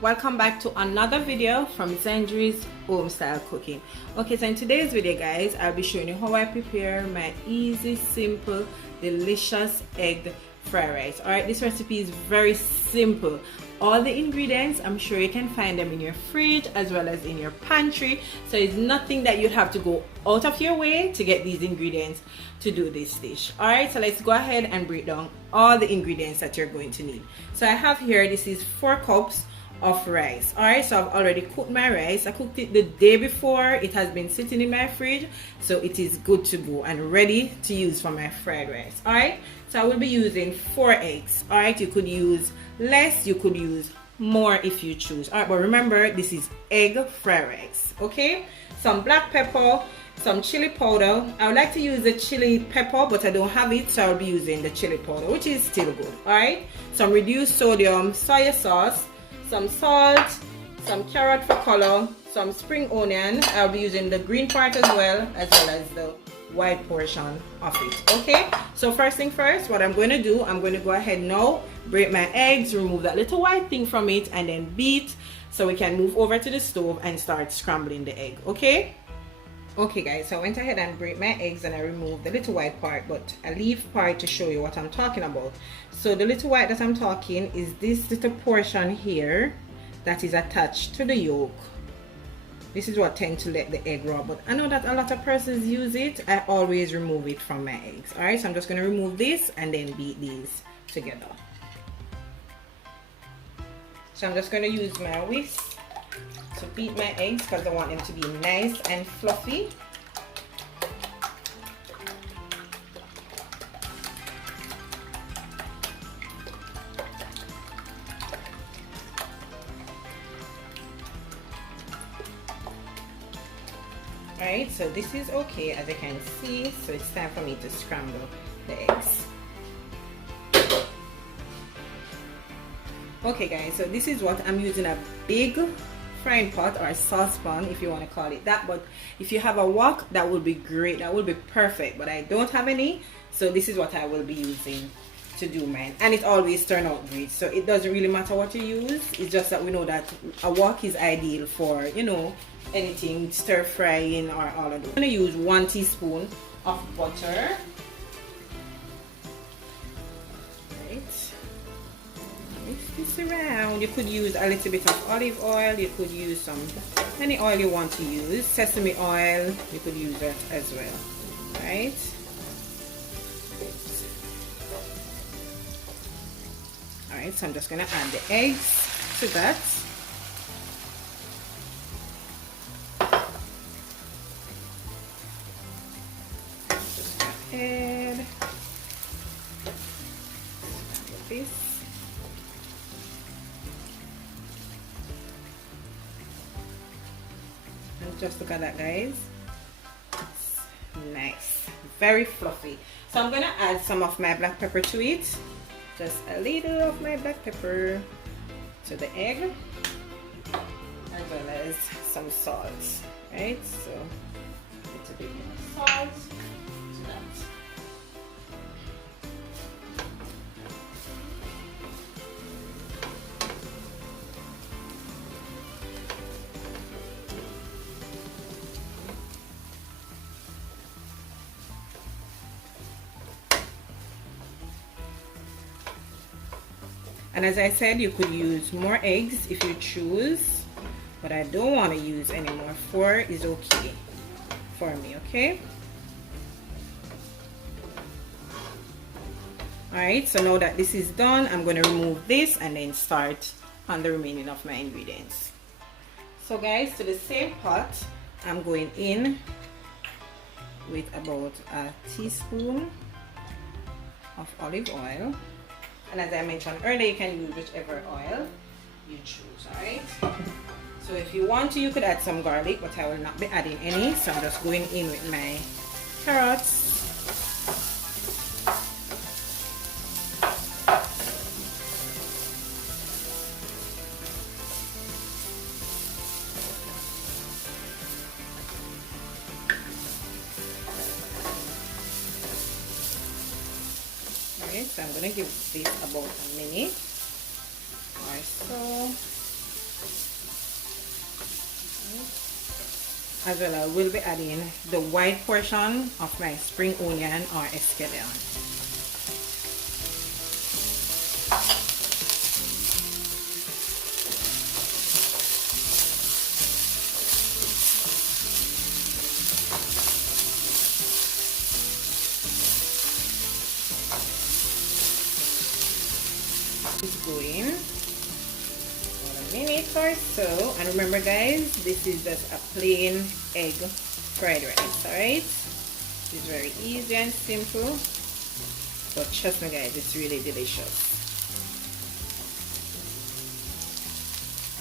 welcome back to another video from Zandri's home style cooking. Okay, so in today's video guys, I'll be showing you how I prepare my easy, simple, delicious egg fried rice. All right, this recipe is very simple. All the ingredients, I'm sure you can find them in your fridge as well as in your pantry, so it's nothing that you'd have to go out of your way to get these ingredients to do this dish. All right, so let's go ahead and break down all the ingredients that you're going to need. So I have here, this is 4 cups of rice. All right, so I've already cooked my rice. I cooked it the day before. It has been sitting in my fridge, so it is good to go and ready to use for my fried rice. All right, so I will be using 4 eggs. All right, you could use less, you could use more if you choose. All right, but remember, this is egg fried rice. Okay, some black pepper, some chili powder. I would like to use the chili pepper, but I don't have it, so I'll be using the chili powder, which is still good. All right, some reduced sodium soy sauce, some salt, some carrot for color, some spring onion. I'll be using the green part as well as the white portion of it. Okay, so first thing first, what I'm going to do, I'm going to go ahead now, break my eggs, remove that little white thing from it, and then beat so we can move over to the stove and start scrambling the egg. Okay guys, so I went ahead and break my eggs and I removed the little white part, but I leave part to show you what I'm talking about. So the little white that I'm talking is this little portion here that is attached to the yolk. This is what tends to let the egg raw, but I know that a lot of persons use it. I always remove it from my eggs. All right, so I'm just going to remove this and then beat these together. So I'm just going to use my whisk to beat my eggs because I want them to be nice and fluffy. Alright, so this is okay as you can see, so it's time for me to scramble the eggs. Okay guys, so this is what I'm using, a big frying pot or a saucepan if you want to call it that, but if you have a wok, that would be great, that would be perfect, but I don't have any, so this is what I will be using to do mine, and it always turn out great. So it doesn't really matter what you use, it's just that we know that a wok is ideal for, you know, anything stir frying or all of those. I'm going to use 1 teaspoon of butter. Mix this around. You could use a little bit of olive oil, you could use any oil you want to use, sesame oil, you could use that as well. Right, alright, so I'm just gonna add the eggs to that. Just go ahead this. Just look at that guys, it's nice, very fluffy. So I'm gonna add some of my black pepper to it, just a little of my black pepper to the egg, as well as some salt. Right, so a little bit more salt to that. And as I said, you could use more eggs if you choose, but I don't want to use any more. 4 is okay for me. Okay, alright, so now that this is done, I'm going to remove this and then start on the remaining of my ingredients. So guys, to the same pot, I'm going in with about a teaspoon of olive oil. And as I mentioned earlier, you can use whichever oil you choose, alright? So if you want to, you could add some garlic, but I will not be adding any. So I'm just going in with my carrots. So I'm going to give this about a minute or so. as well I will be adding the white portion of my spring onion or escallion. It's going for a minute or so, and remember guys, this is just a plain egg fried rice. Alright, it's very easy and simple, but trust me guys, it's really delicious.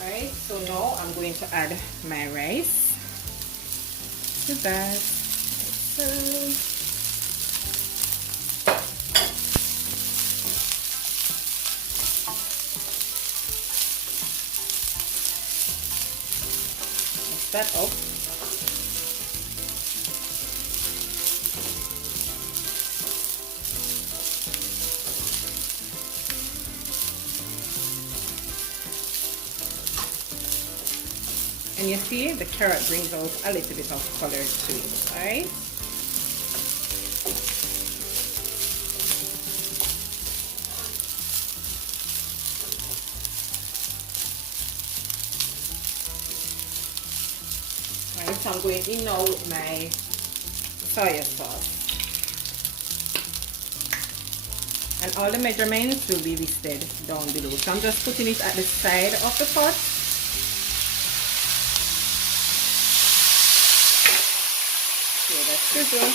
Alright, so now I'm going to add my rice to that. So that up. And you see the carrot brings out a little bit of color to it, alright? So I'm going in now with my soy sauce, and all the measurements will be listed down below. So I'm just putting it at the side of the pot. So that's good.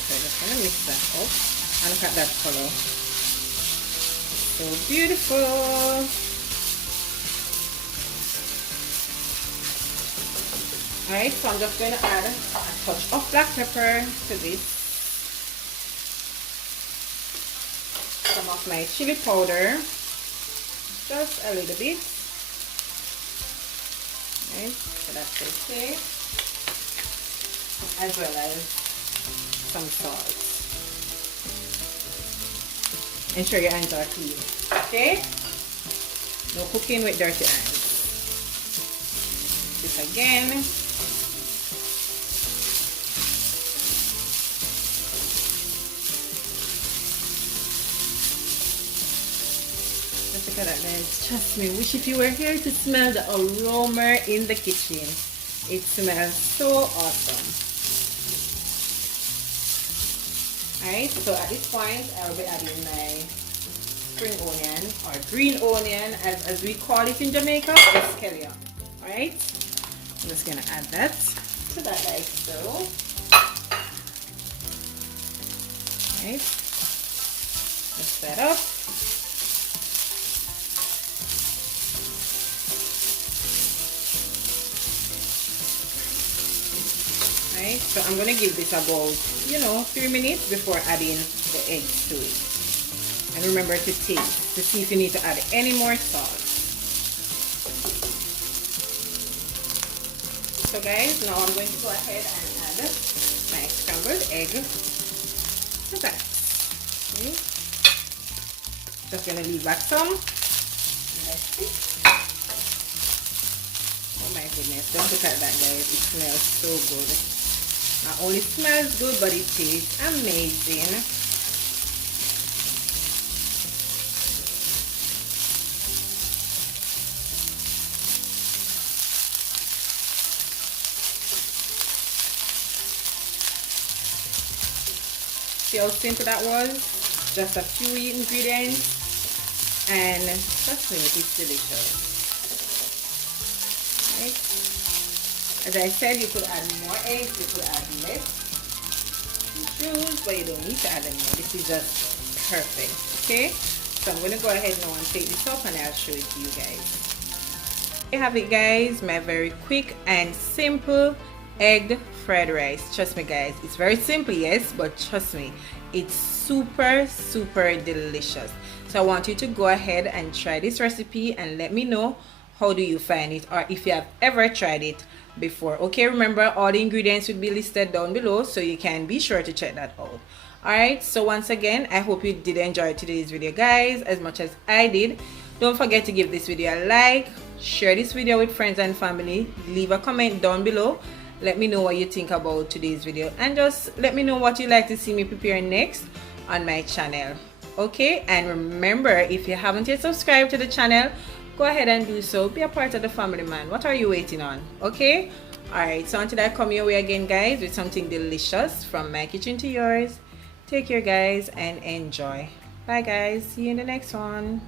So I'm just going to mix that up, and look at that color, so beautiful. Alright, so I'm just going to add a touch of black pepper to this, some of my chili powder, just a little bit. Alright, so that's okay, as well as some salt. Ensure your hands are clean. Okay? No cooking with dirty hands. This again. Just look at that guys. Trust me, wish if you were here to smell the aroma in the kitchen. It smells so awesome. Alright, so at this point I'll be adding my spring onion or green onion as we call it in Jamaica, escallion. Alright, I'm just gonna add that to that like so. Alright, mix that up. Right, so I'm gonna give this about 3 minutes before adding the eggs to it, and remember to taste to see if you need to add any more salt. So guys, now I'm going to go ahead and add my scrambled egg to that. Okay. Just gonna leave back some. Let's see. Oh my goodness, just look at that guys, it smells so good. Not only smells good, but it tastes amazing. See how simple that was? Just a few ingredients, and trust me, it's delicious. Right? As I said, you could add more eggs, you could add less. You choose, but you don't need to add any more. This is just perfect. Okay? So I'm going to go ahead now and take this off, and I'll show it to you guys. Here you have it guys, my very quick and simple egged fried rice. Trust me guys, it's very simple, yes, but trust me, it's super delicious. So I want you to go ahead and try this recipe and let me know how do you find it, or if you have ever tried it before. Okay, remember all the ingredients will be listed down below, so you can be sure to check that out. Alright, so once again, I hope you did enjoy today's video guys as much as I did. Don't forget to give this video a like, share this video with friends and family, leave a comment down below. Let me know what you think about today's video, and just let me know what you'd like to see me prepare next on my channel. Okay, and remember, if you haven't yet subscribed to the channel, go ahead and do so. Be a part of the family, man. What are you waiting on? Okay, alright, so until I come your way again guys with something delicious from my kitchen to yours, take care guys and enjoy. Bye guys, see you in the next one.